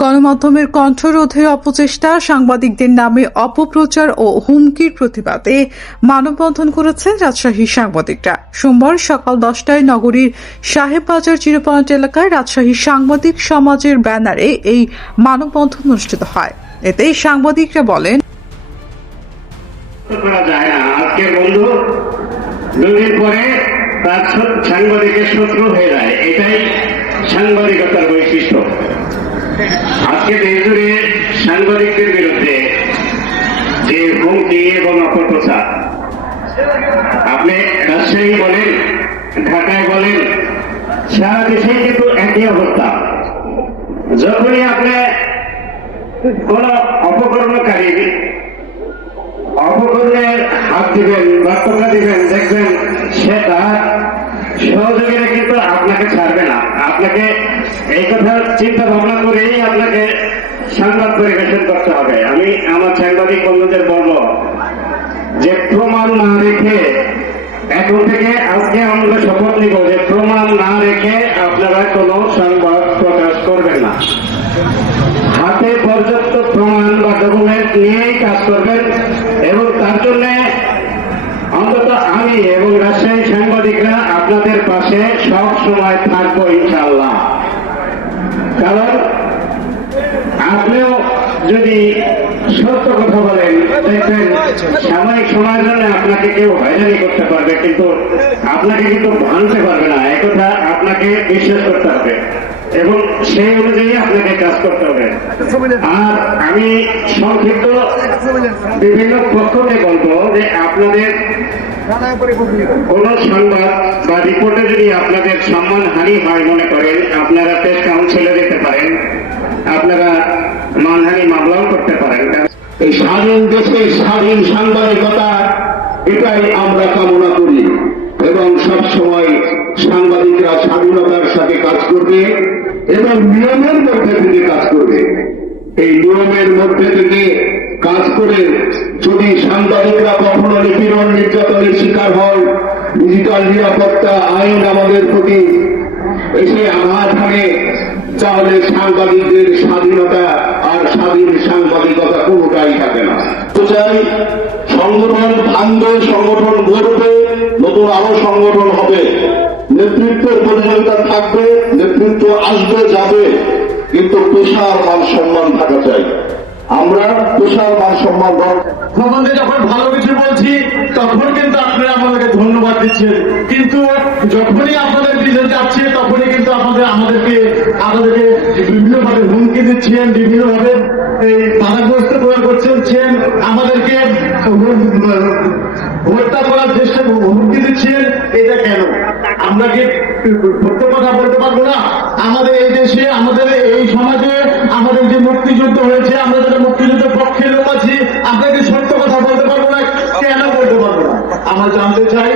গণমাধ্যমের কণ্ঠরোধের অপচেষ্টা, সাংবাদিকদের নামে অপপ্রচার ও হুমকির প্রতিবাদে মানববন্ধন করেছে রাজশাহী সাংবাদিকরা। সোমবার সকাল দশটায় নগরীর সাহেববাজার চিরপয়েন্ট এলাকায় রাজশাহী সাংবাদিক সমাজের ব্যানারে এই মানববন্ধন অনুষ্ঠিত হয়। এতে সাংবাদিকরা বলেন সাংবাদিকের শত্রু হয়ে যায়। এটাই সাংবাদিকতার বৈশিষ্ট্য। আজকে দেশ সাংবাদিকদের বিরুদ্ধে যে হুমকি এবং অপপ্রচার, আপনি রাজশাহী বলেন, ঢাকায় বলেন, সারা দেশেই কিন্তু একই অবস্থা। যখনই আপনি কোন অপকর্মকারী অপকর্মের হাত দিবেন বা দিবেন, দেখবেন সে তার সহযোগীরা কিন্তু আপনাকে ছাড়বে আপনাকে এই কথা চিন্তা ভাবনা করেই আপনাকে সংবাদ পরিবেশন করতে হবে। আমি আমার সাংবাদিক বন্ধুদের বলব, যে প্রমাণ না রেখে এখন থেকে আজকে আমরা শপথ নিব যে প্রমাণ না রেখে আপনারা কোনো সংবাদ প্রকাশ করবেন না। হাতে পর্যাপ্ত প্রমাণ বা ডকুমেন্ট নিয়েই কাজ করবেন এবং তার জন্য অন্তত আমি এবং রাজশাহী যদি সত্য কথা বলেন, দেখবেন সাময়িক সময়ের জন্য আপনাকে কেউ হয়রানি করতে পারবে, কিন্তু আপনাকে কিন্তু ভাঙতে পারবে না। একথা আপনাকে বিশ্বাস করতে হবে এবং সেই অনুযায়ী আপনাকে কাজ করতে হবে। আর আমি সংক্ষিপ্ত বিভিন্ন পক্ষকে বলব যে আপনাদের কোন সংবাদ বা রিপোর্টে যদি আপনাদের সম্মান হানি হয় মনে করেন, আপনারা এই স্বাধীন দেশে স্বাধীন সাংবাদিকতা, এটাই আমরা কামনা করি এবং সব সময় সাংবাদিকরা স্বাধীনতার সাথে কাজ করবে এবং নিয়মের মধ্যে থেকে কাজ করবে। এই নিয়মের মধ্যে থেকে কাজ করে যদি সাংবাদিকরা কখনো নিপীড়ন, নির্যাতনের শিকার হয় ডিজিটাল নিরাপত্তা আইন আমাদের প্রতি এসে আঘাত হানে, তাহলে সাংবাদিকদের স্বাধীনতা আর স্বাধীন সাংবাদিকতা কোনোটাই থাকে না। তো চাই সংগঠন ভাঙবে সংগঠন গড়বে, নতুন আরও সংগঠন হবে। নেতৃত্বের প্রতিযোগিতা থাকবে, নেতৃত্ব আসবে, যাবে। কিন্তু পেশার মান সম্মান থাকা চাই। আমরা পেশার মান সম্মান তোমাদের যখন ভালো কিছু বলছি, তখন কিন্তু আপনারা আমাদেরকে ধন্যবাদ দিচ্ছেন। কিন্তু যখনই আপনাদের বিজয় যাচ্ছে, তখনই কিন্তু আপনাদের আমাদেরকে আমাদেরকে দিচ্ছেন বিভিন্ন ভাবে এই বাধাগ্রস্ত প্রয়োগ করছেন আমাদেরকে হত্যা করার চেষ্টা হুমকি দিচ্ছেন এটা কেন? আমরা কি সত্য কথা বলতে পারব না? আমাদের এই দেশে, আমাদের এই সমাজে, আমাদের যে মুক্তিযুদ্ধ হয়েছে, আমরা যারা মুক্তিযুদ্ধের পক্ষে লোক আছি আপনাকে সত্য কথা বলতে পারব না? কেন বলতে পারব না? আমরা জানতে চাই